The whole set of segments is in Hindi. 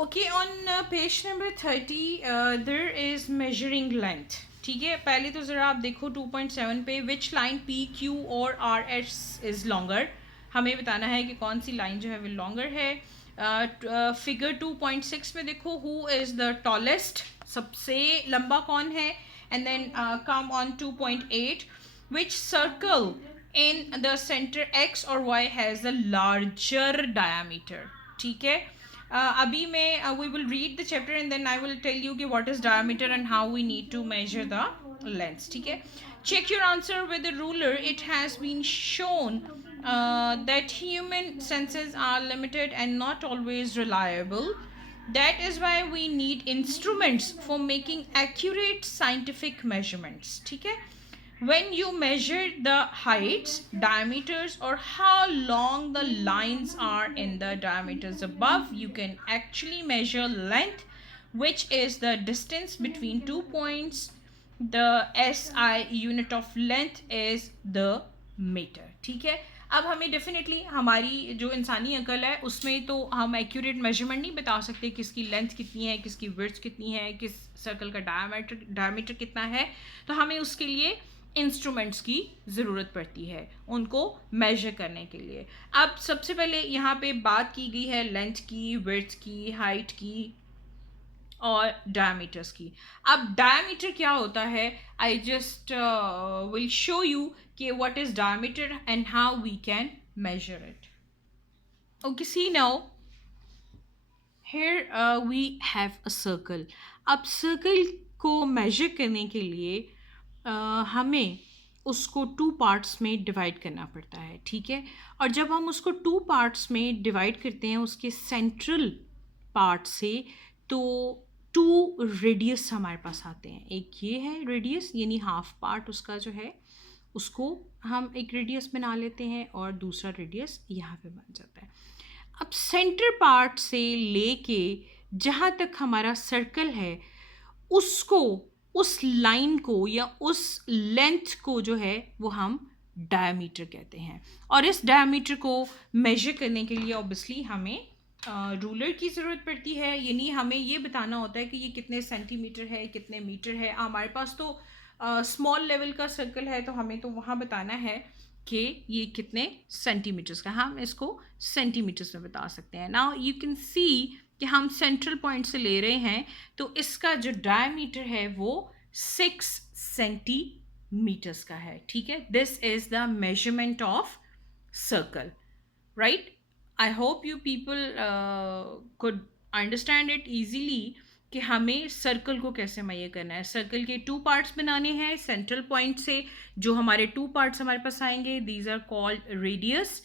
Okay, on page number 30, there is measuring length. ठीक है, पहले तो ज़रा आप देखो 2.7 पे विच लाइन पी क्यू और आर एस इज़ लॉन्गर. हमें बताना है कि कौन सी लाइन जो है वो लॉन्गर है. फिगर 2.6 में देखो हु इज़ द टॉलेस्ट, सबसे लंबा कौन है. And then come on 2.8, which circle in the center x और y has a larger diameter. ठीक है, अभी मैं we will read the chapter and then I will tell you कि what is diameter and how we need to measure the length. ठीक है, check your answer with the ruler. It has been shown that human senses are limited and not always reliable. That is why we need instruments for making accurate scientific measurements. ठीक है, when you measure the heights, diameters, or how long the lines are in the diameters above, you can actually measure length, which is the distance between 2 points. The SI unit of length is the meter. ठीक है, अब हमें डेफिनेटली हमारी जो इंसानी अकल है उसमें तो हम एक्यूरेट मेजरमेंट नहीं बता सकते किसकी लेंथ कितनी है, किसकी विड्थ कितनी है, किस सर्कल का डायमीटर कितना है. तो हमें उसके लिए इंस्ट्रूमेंट्स की ज़रूरत पड़ती है उनको मेजर करने के लिए. अब सबसे पहले यहाँ पे बात की गई है लेंथ की, विड्थ की, हाइट की और डायमीटर्स की. अब डायमीटर क्या होता है, I just will show you कि what is diameter and how we can measure it. Okay, see now here we have a circle. अब सर्कल को मेजर करने के लिए हमें उसको 2 पार्ट्स में डिवाइड करना पड़ता है. ठीक है, और जब हम उसको 2 पार्ट्स में डिवाइड करते हैं उसके सेंट्रल पार्ट से, तो 2 रेडियस हमारे पास आते हैं. एक ये है रेडियस, यानी हाफ पार्ट उसका जो है उसको हम एक रेडियस बना लेते हैं और दूसरा रेडियस यहाँ पे बन जाता है. अब सेंटर पार्ट से लेके जहाँ तक हमारा सर्कल है उसको, उस लाइन को या उस लेंथ को जो है वो हम डायमीटर कहते हैं. और इस डायमीटर को मेजर करने के लिए ऑब्वियसली हमें रूलर की ज़रूरत पड़ती है. यानी हमें ये बताना होता है कि ये कितने सेंटीमीटर है, कितने मीटर है. हमारे पास तो स्मॉल लेवल का सर्कल है तो हमें तो वहाँ बताना है कि ये कितने सेंटीमीटर्स का, हम इसको सेंटीमीटर्स में बता सकते हैं. नाउ यू कैन सी कि हम सेंट्रल पॉइंट से ले रहे हैं तो इसका जो डायमीटर है वो 6 सेंटीमीटर्स का है. ठीक है, this is the measurement of circle, right. I hope you people could understand it easily कि हमें सर्कल को कैसे मेजर करना है. सर्कल के 2 पार्ट्स बनाने हैं सेंट्रल पॉइंट से. जो हमारे 2 पार्ट्स हमारे पास आएंगे दीज आर कॉल्ड रेडियस.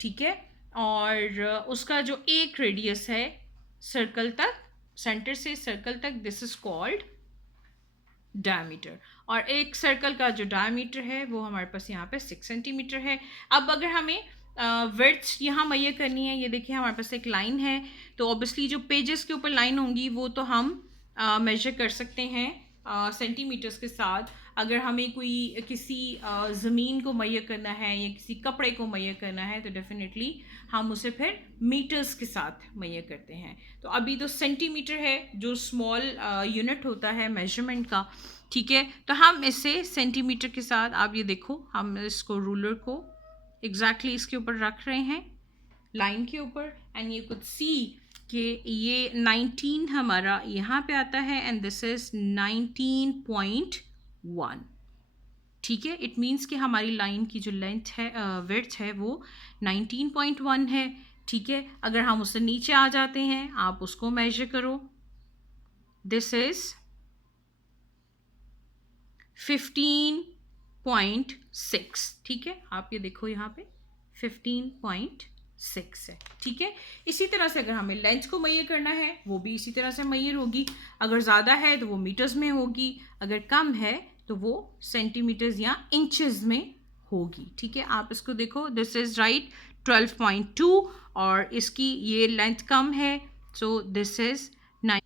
ठीक है, और उसका जो एक रेडियस है सर्कल तक, सेंटर से सर्कल तक, दिस इज कॉल्ड डायमीटर. और एक सर्कल का जो डायमीटर है वो हमारे पास यहाँ पे 6 सेंटीमीटर है. अब अगर हमें विड्थ यहाँ मेजर करनी है, ये देखिए हमारे पास एक लाइन है तो ऑब्वियसली जो पेजेस के ऊपर लाइन होंगी वो तो हम मेजर कर सकते हैं सेंटीमीटर्स के साथ. अगर हमें कोई किसी ज़मीन को मेजर करना है या किसी कपड़े को मेजर करना है तो डेफिनेटली हम उसे फिर मीटर्स के साथ मेजर करते हैं. तो अभी तो सेंटीमीटर है जो स्मॉल यूनिट होता है मेजरमेंट का. ठीक है, तो हम इसे सेंटीमीटर के साथ, आप ये देखो हम इसको रूलर को एग्जैक्टली इसके ऊपर रख रहे हैं लाइन के ऊपर, एंड यू कुड सी कि ये 19 हमारा यहाँ पे आता है एंड दिस इज 19.1. ठीक है, इट मीन्स कि हमारी लाइन की जो लेंथ है, विड्थ है वो 19.1 है. ठीक है, अगर हम उससे नीचे आ जाते हैं आप उसको मेजर करो, दिस इज 15.6. ठीक है, आप ये देखो यहाँ पे 15.6 है. ठीक है, इसी तरह से अगर हमें लेंथ को मेजर करना है वो भी इसी तरह से मेजर होगी. अगर ज़्यादा है तो वो मीटर्स में होगी, अगर कम है तो वो सेंटीमीटर्स या इंचेस में होगी. ठीक है, आप इसको देखो, दिस इज़ राइट 12.2 और इसकी ये लेंथ कम है so this is 9.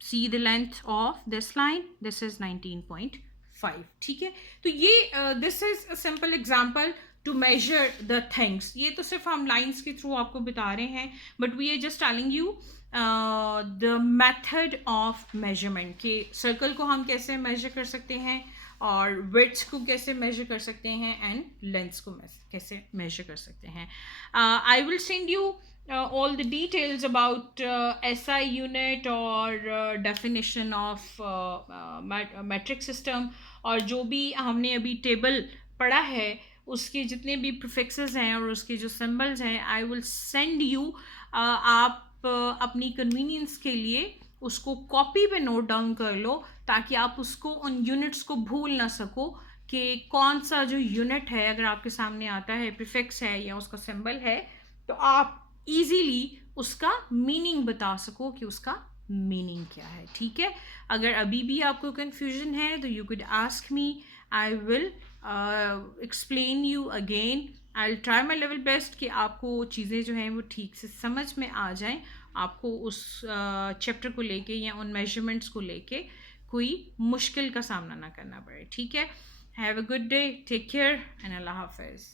See the length of this line, this is 19.5. ठीक है, तो ये this is a simple example. To measure the things. ये तो सिर्फ हम लाइंस के थ्रू आपको बता रहे हैं, but we are just telling you the method of measurement कि सर्कल को हम कैसे मेजर कर सकते हैं और विड्थ को कैसे मेजर कर सकते हैं एंड लेंथ को कैसे मेजर कर सकते हैं। I will send you all the details about SI unit और definition of metric system, और जो भी हमने अभी टेबल पढ़ा है उसके जितने भी प्रीफिक्सेस हैं और उसके जो सिंबल्स हैं, आई विल सेंड यू। आप अपनी कन्वीनियंस के लिए उसको कॉपी पे नोट डाउन कर लो ताकि आप उसको उन यूनिट्स को भूल ना सको कि कौन सा जो यूनिट है अगर आपके सामने आता है, प्रीफिक्स है या उसका सिंबल है, तो आप इजीली उसका मीनिंग बता सको कि उसका मीनिंग क्या है। ठीक है, अगर अभी भी आपको कन्फ्यूजन है तो you could ask me, I will explain you again. I will try my level best कि आपको चीज़ें जो हैं वो ठीक से समझ में आ जाएं, आपको उस चैप्टर को लेके या उन मेजरमेंट्स को लेके कोई मुश्किल का सामना ना करना पड़े। ठीक है, have a good day, take care and अल्लाह हाफिज़।